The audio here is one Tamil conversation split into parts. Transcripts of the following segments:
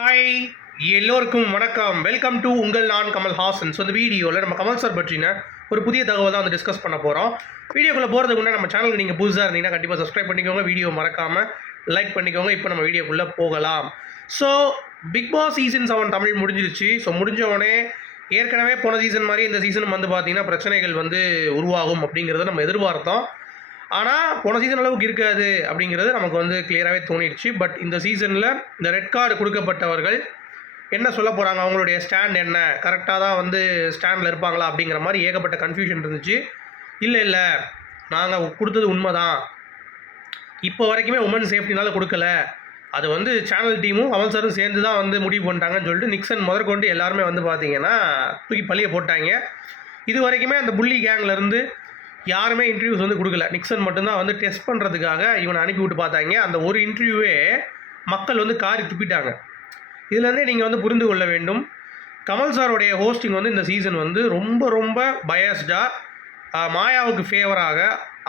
ஹாய், எல்லோருக்கும் வணக்கம். வெல்கம் டு உங்கள் நான் கமல் ஹாசன். ஸோ இந்த வீடியோவில் நம்ம கமல் சார் பற்றின ஒரு புதிய தகவல் தான் வந்து டிஸ்கஸ் பண்ண போகிறோம். வீடியோக்குள்ளே போகிறதுக்கு முன்னாடி நம்ம சேனலுக்கு நீங்கள் புதுசாக இருந்தீங்கன்னா கண்டிப்பாக சப்ஸ்கிரைப் பண்ணிக்கோங்க, வீடியோ மறக்காமல் லைக் பண்ணிக்கோங்க. இப்போ நம்ம வீடியோக்குள்ளே போகலாம். So Bigg Boss season 7 Tamil முடிஞ்சிருச்சு. ஸோ முடிஞ்சவொடனே ஏற்கனவே போன சீசன் மாதிரி இந்த சீசனும் வந்து பார்த்திங்கன்னா பிரச்சனைகள் வந்து உருவாகும் அப்படிங்கிறத நம்ம எதிர்பார்த்தோம். ஆனால் போன சீசன் அளவுக்கு இருக்காது அப்படிங்கிறது நமக்கு வந்து கிளியராகவே தோணிடுச்சு. பட் இந்த சீசனில் இந்த ரெட் கார்டு கொடுக்கப்பட்டவர்கள் என்ன சொல்ல போகிறாங்க, அவங்களுடைய ஸ்டாண்ட் என்ன, கரெக்டாக தான் வந்து ஸ்டாண்டில் இருப்பாங்களா அப்படிங்கிற மாதிரி ஏகப்பட்ட கன்ஃபியூஷன் இருந்துச்சு. இல்லை நாங்கள் கொடுத்தது உண்மை தான், இப்போ வரைக்குமே உமன் சேஃப்டினால கொடுக்கல, அது வந்து சேனல் டீமும் கமல் சாரும் சேர்ந்து தான் வந்து முடிவு பண்ணிட்டாங்கன்னு சொல்லிட்டு நிக்சன் முதற்கொண்டு எல்லாருமே வந்து பார்த்தீங்கன்னா தூக்கி பழிய போட்டாங்க. இது வரைக்குமே அந்த புள்ளி கேங்லேருந்து யாருமே இன்டர்வியூஸ் வந்து கொடுக்கல. நிக்சன் மட்டும்தான் வந்து டெஸ்ட் பண்ணுறதுக்காக இவனை அனுப்பி விட்டு பார்த்தாங்க. அந்த ஒரு இன்டர்வியூவே மக்கள் வந்து காரி துப்பிட்டாங்க. இதுலேருந்தே நீங்கள் வந்து புரிந்து கொள்ள வேண்டும், கமல் சாரோடைய ஹோஸ்டிங் வந்து இந்த சீசன் வந்து ரொம்ப ரொம்ப பயஸ்டாக மாயாவுக்கு ஃபேவராக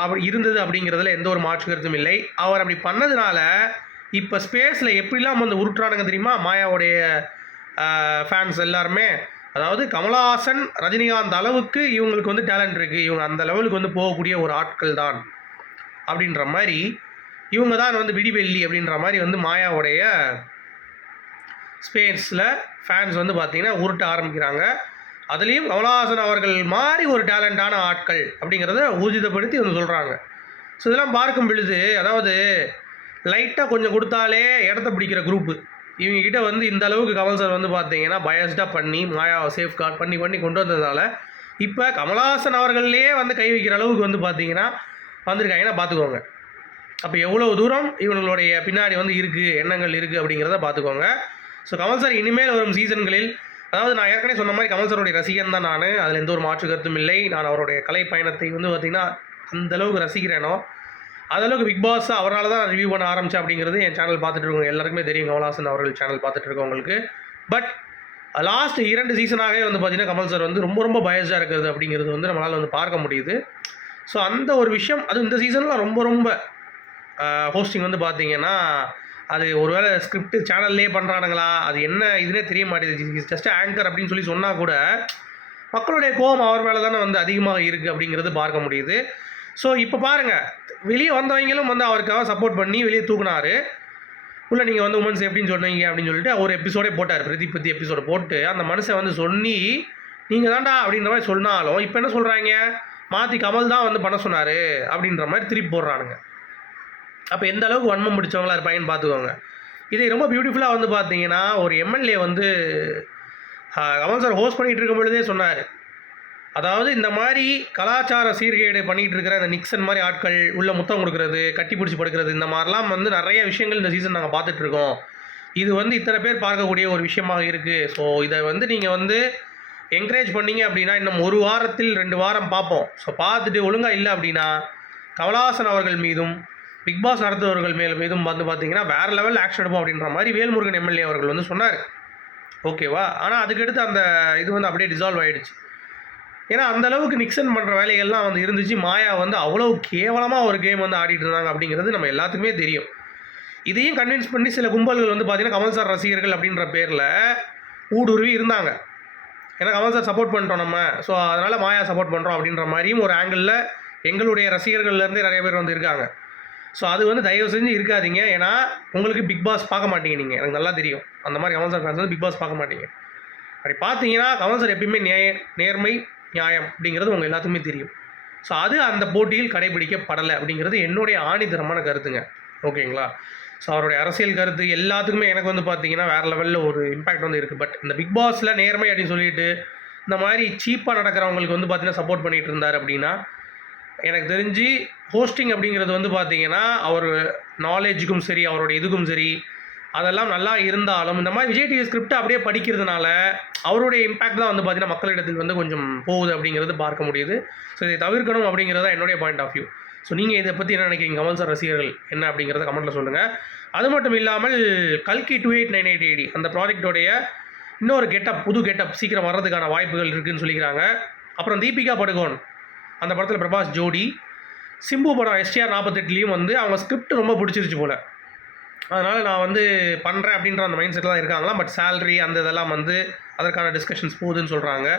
அப்படி இருந்தது அப்படிங்கிறதுல எந்த ஒரு மாற்று கருத்தும் இல்லை. அவர் அப்படி பண்ணதுனால இப்போ ஸ்பேஸில் எப்படிலாம் வந்து உருட்டுறானுங்க தெரியுமா மாயாவுடைய ஃபேன்ஸ் எல்லாருமே. அதாவது கமலஹாசன், ரஜினிகாந்த் அளவுக்கு இவங்களுக்கு வந்து டேலண்ட் இருக்குது, இவங்க அந்த லெவலுக்கு வந்து போகக்கூடிய ஒரு ஆட்கள் தான் அப்படின்ற மாதிரி, இவங்க தான் வந்து விடிவெள்ளி அப்படின்ற மாதிரி வந்து மாயாவுடைய ஸ்பேஸில் ஃபேன்ஸ் வந்து பார்த்திங்கன்னா உருட்ட ஆரம்பிக்கிறாங்க. அதுலேயும் கமலஹாசன் அவர்கள் மாதிரி ஒரு டேலண்டான ஆட்கள் அப்படிங்கிறத ஊர்ஜிதப்படுத்தி வந்து சொல்கிறாங்க. ஸோ இதெல்லாம் பார்க்கும் பொழுது, அதாவது லைட்டாக கொஞ்சம் கொடுத்தாலே இடத்த பிடிக்கிற குரூப்பு இவங்ககிட்ட வந்து இந்த அளவுக்கு கமல் சார் வந்து பார்த்தீங்கன்னா பயஸ்டாக பண்ணி மாயாவை சேஃப் கார்ட் பண்ணி கொண்டு வந்ததுனால இப்போ கமலஹாசன் அவர்களே வந்து கை வைக்கிற அளவுக்கு வந்து பார்த்தீங்கன்னா வந்திருக்காங்கன்னா பார்த்துக்கோங்க. அப்போ எவ்வளோ தூரம் இவங்களுடைய பின்னாடி வந்து இருக்குது, எண்ணங்கள் இருக்குது அப்படிங்கிறத பார்த்துக்கோங்க. ஸோ கமல் சார் இனிமேல் வரும் சீசன்களில், அதாவது நான் ஏற்கனவே சொன்ன மாதிரி கமல் சாரோடைய ரசிகன் தான் நான், அதில் எந்த ஒரு மாற்று கருத்தும் இல்லை. நான் அவருடைய கலை பயணத்தை வந்து பார்த்திங்கன்னா அந்தளவுக்கு ரசிக்கிறேனோ அதளவுக்கு பிக் பாஸ் அவரால் தான் ரிவ்யூ பண்ண ஆரம்பித்தேன் அப்படிங்கிறது என் சேனல் பார்த்துட்டு இருக்கவங்க எல்லாருக்குமே தெரியும், கமல்ஹாசன் அவர்கள் சேனல் பார்த்துட்டு இருக்கவங்களுக்கு. பட் லாஸ்ட் 2 சீசனாகவே வந்து பார்த்திங்கன்னா கமல் சார் வந்து ரொம்ப ரொம்ப பயஸ்டாக இருக்கிறது அப்படிங்கிறது வந்து நம்மளால் வந்து பார்க்க முடியுது. ஸோ அந்த ஒரு விஷயம், அது இந்த சீசனில் ரொம்ப ரொம்ப ஹோஸ்டிங் வந்து பார்த்திங்கன்னா அது ஒருவேளை ஸ்கிரிப்ட் சேனல்லே பண்ணுறானுங்களா, அது என்ன இதுனே தெரிய மாட்டேங்குது. ஜஸ்ட் ஆங்கர் அப்படின்னு சொல்லி சொன்னால் கூட மக்களுடைய கோபம் அவர் மேலே தானே வந்து அதிகமாக இருக்குது அப்படிங்கிறது பார்க்க முடியுது. ஸோ இப்போ பாருங்கள், வெளியே வந்தவங்களும் வந்து அவருக்காக சப்போர்ட் பண்ணி வெளியே தூக்குனார். இல்லை நீங்கள் வந்து உமன் சேஃப்டின்னு சொன்னீங்க அப்படின்னு சொல்லிட்டு ஒரு எபிசோடே போட்டார், பிரதீப் பற்றி எபிசோடை போட்டு அந்த மனுஷன் வந்து சொல்லி நீங்கள் தான்டா அப்படின்ற மாதிரி சொன்னாலும் இப்போ என்ன சொல்கிறாங்க, மாற்றி கமல் தான் வந்து பண்ண சொன்னார் அப்படின்ற மாதிரி திருப்பி போடுறானுங்க. அப்போ எந்த அளவுக்கு வன்மம் பிடிச்சவங்களா இருப்பாங்கன்னு பார்த்துக்கோங்க. இதை ரொம்ப பியூட்டிஃபுல்லாக வந்து பார்த்தீங்கன்னா ஒரு எம்எல்ஏ வந்து கமல் சார் ஹோஸ்ட் பண்ணிகிட்டு இருக்கும் பொழுதே சொன்னார், அதாவது இந்த மாதிரி கலாச்சார சீர்கேடு பண்ணிகிட்டு இருக்கிற இந்த நிக்சன் மாதிரி ஆட்கள் உள்ள முத்தம் கொடுக்குறது, கட்டி பிடிச்சி படுக்கிறது, இந்த மாதிரிலாம் வந்து நிறைய விஷயங்கள் இந்த சீசன் நாங்கள் பார்த்துட்ருக்கோம். இது வந்து இத்தனை பேர் பார்க்கக்கூடிய ஒரு விஷயமாக இருக்குது. ஸோ இதை வந்து நீங்கள் வந்து என்கரேஜ் பண்ணிங்க அப்படின்னா இன்னும் 1 வாரத்தில் 2 வாரம் பார்ப்போம். ஸோ பார்த்துட்டு ஒழுங்காக இல்லை அப்படின்னா கமலஹாசன் அவர்கள் மீதும் பிக் பாஸ் நடத்துபவர்கள் மீதும் வந்து பார்த்திங்கன்னா வேறு லெவலில் ஆக்ஷன் எடுப்போம் அப்படின்ற மாதிரி வேல்முருகன் எம்எல்ஏ அவர்கள் வந்து சொன்னார். ஓகேவா? ஆனால் அதுக்கடுத்து அந்த இது வந்து அப்படியே டிசால்வ் ஆகிடுச்சு. ஏன்னா அந்தளவுக்கு நிக்சன் பண்ணுற வேலைகள்லாம் வந்து இருந்துச்சு. மாயா வந்து அவ்வளோ கேவலமாக ஒரு கேம் வந்து ஆடிட்டு இருந்தாங்க அப்படிங்கிறது நம்ம எல்லாத்துக்குமே தெரியும். இதையும் கன்வின்ஸ் பண்ணி சில கும்பல்கள் வந்து பார்த்திங்கன்னா கமல் சார் ரசிகர்கள் அப்படின்ற பேரில் ஊடுருவி இருந்தாங்க. ஏன்னா கமல் சார் சப்போர்ட் பண்ணிட்டோம் நம்ம, ஸோ அதனால் மாயா சப்போர்ட் பண்ணுறோம் அப்படின்ற மாதிரியும் ஒரு ஆங்கிளில் எங்களுடைய ரசிகர்கள்லேருந்தே நிறைய பேர் வந்து இருக்காங்க. ஸோ அது வந்து தயவு செஞ்சு இருக்காதீங்க. ஏன்னா உங்களுக்கு பிக் பாஸ் பார்க்க மாட்டீங்க, நீங்கள் எனக்கு நல்லா தெரியும். அந்த மாதிரி கமல் சார் ஃபேன்ஸ் வந்து பிக் பாஸ் பார்க்க மாட்டீங்க. அப்படி பார்த்தீங்கன்னா கமல் சார் எப்பயுமே நேர்மை நியாயம் அப்படிங்கிறது உங்கள் எல்லாத்துக்குமே தெரியும். ஸோ அது அந்த போட்டியில் கடைபிடிக்கப்படலை அப்படிங்கிறது என்னுடைய ஆணித்தரமான கருத்துங்க. ஓகேங்களா? ஸோ அவருடைய அரசியல் கருத்து எல்லாத்துக்குமே எனக்கு வந்து பார்த்தீங்கன்னா வேறு லெவலில் ஒரு இம்பேக்ட் வந்து இருக்குது. பட் இந்த பிக் பாஸில் நேர்மை அப்படின்னு சொல்லிட்டு இந்த மாதிரி சீப்பாக நடக்கிறவங்களுக்கு வந்து பார்த்தீங்கன்னா சப்போர்ட் பண்ணிகிட்டு இருந்தார் அப்படின்னா, எனக்கு தெரிஞ்சு ஹோஸ்டிங் அப்படிங்கிறது வந்து பார்த்திங்கன்னா அவர் நாலேஜுக்கும் சரி அவருடைய இதுக்கும் சரி அதெல்லாம் நல்லா இருந்தாலும் இந்த மாதிரி விஜய் டிவி ஸ்கிரிப்டை அப்படியே படிக்கிறதுனால அவருடைய இம்பேக்ட் தான் வந்து பார்த்திங்கன்னா மக்களிடத்துக்கு வந்து கொஞ்சம் போகுது அப்படிங்கிறது பார்க்க முடியுது. ஸோ இதை தவிர்க்கணும் அப்படிங்கிறது தான் என்னுடைய பாயிண்ட் ஆஃப் வியூ. ஸோ நீங்கள் இதை பற்றி என்ன நினைக்கிறீங்க, கமல் சார் ரசிகர்கள் என்ன அப்படிங்கிறத கமெண்ட்டில் சொல்லுங்கள். அது மட்டும் இல்லாமல் கல்கி 289880 அந்த ப்ராஜெக்டோடைய இன்னொரு புது கெட்டப் சீக்கிரம் வர்றதுக்கான வாய்ப்புகள் இருக்குதுன்னு சொல்லிக்கிறாங்க. அப்புறம் தீபிகா படுகோன் அந்த படத்தில் பிரபாஸ் ஜோடி, சிம்பு படம் STR 48லேயும் வந்து அவங்க ஸ்கிரிப்ட் ரொம்ப பிடிச்சிருச்சு போல். அதனால் நான் வந்து பண்ணுறேன் அப்படின்ற அந்த மைண்ட் செட்டில் தான் இருக்காங்களாம். பட் சேலரி அந்த இதெல்லாம் வந்து அதற்கான டிஸ்கஷன்ஸ் போகுதுன்னு சொல்கிறாங்க.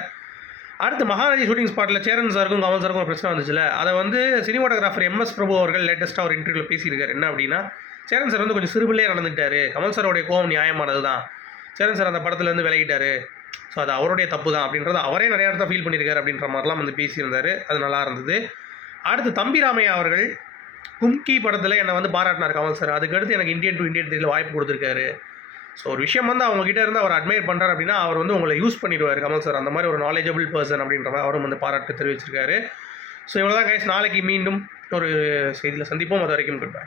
அடுத்து மகாநதி ஷூட்டிங் ஸ்பாட்டில் சேரன் சாருக்கும் கமல் சாருக்கும் ஒரு பிரச்சனை வந்துச்சுல, அதை வந்து சினிமாட்டோகிராஃபர் எம்எஸ் பிரபு அவர்கள் லேட்டஸ்ட்டாக ஒரு இன்டர்வியூவில் பேசியிருக்காரு. என்ன அப்படின்னா, சேரன் சார் வந்து கொஞ்சம் சிறுபிள்ளையே நடந்துட்டாரு, கமல் சாரோடைய கோவம் நியாயமானது தான், சேரன் சார் அந்த படத்துலேருந்து விலகிட்டாரு, ஸோ அது அவருடைய தப்பு தான் அப்படின்றத அவரே நிறைய இடத்த ஃபீல் பண்ணியிருக்காரு அப்படின்ற மாதிரிலாம் வந்து பேசியிருந்தார். அது நல்லா இருந்தது. அடுத்து தம்பி ராமையா அவர்கள் கும்கி படத்தில் என்னை வந்து பாராட்டினார் கமல் சார். அதுக்கடுத்து எனக்கு இந்தியன் 2 இந்தியன் 3 வாய்ப்பு கொடுத்துருக்காரு. ஸோ ஒரு விஷயம் வந்து அவங்ககிட்ட இருந்து அவர் அட்மையர் பண்ணுறாரு அப்படின்னா அவர் வந்து உங்களை யூஸ் பண்ணிடுவார் கமல் சார். அந்த மாதிரி ஒரு நாலேஜபிள் பர்சன் அப்படின்ற மாதிரி அவரும் வந்து பாராட்டு தெரிவிச்சிருக்காரு. ஸோ இவ்வளோ தான் கைஸ். நாளைக்கு மீண்டும் ஒரு செய்தியில் சந்திப்போம். அது வரைக்கும் குட் பை.